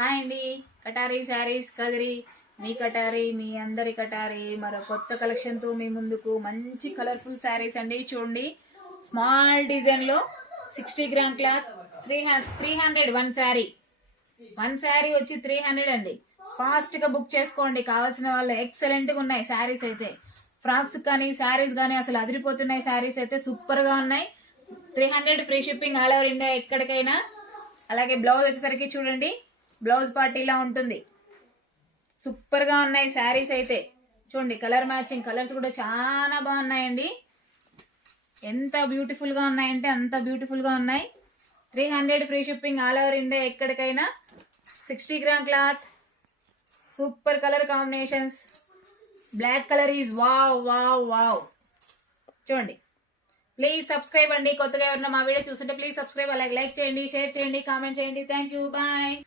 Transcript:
Hi అండి, కటారీ శారీస్ కదిరి మీ కటారీ, మీ అందరి కటారీ మరో కొత్త కలెక్షన్తో మీ ముందుకు. మంచి కలర్ఫుల్ శారీస్ అండి. చూడండి, స్మాల్ డిజైన్లో 60 గ్రామ్ క్లాత్ 300 వన్ శారీ వచ్చి 300 అండి. ఫాస్ట్గా బుక్ చేసుకోండి కావాల్సిన వాళ్ళు. ఎక్సలెంట్గా ఉన్నాయి శారీస్ అయితే. ఫ్రాక్స్ కానీ శారీస్ కానీ అసలు అదిరిపోతున్నాయి. శారీస్ అయితే సూపర్గా ఉన్నాయి. 300 free shipping all over India ఎక్కడికైనా. అలాగే బ్లౌజ్ వచ్చేసరికి చూడండి, బ్లౌజ్ పార్ట్ ఇలా ఉంటుంది. సూపర్గా ఉన్నాయి శారీస్ అయితే. చూడండి, కలర్ మ్యాచింగ్ కలర్స్ కూడా చాలా బాగున్నాయండి. ఎంత బ్యూటిఫుల్గా ఉన్నాయంటే అంత బ్యూటిఫుల్గా ఉన్నాయి. 300 free shipping all over India ఎక్కడికైనా. 60 gram cloth, super colour combinations. Black colour is wow wow wow. చూడండి, ప్లీజ్ సబ్స్క్రైబ్ అండి. కొత్తగా ఎవరైనా మా వీడియో చూస్తుంటే ప్లీజ్ సబ్స్క్రైబ్. అలాగే లైక్ చేయండి, షేర్ చేయండి, కామెంట్ చేయండి. Thank you, bye.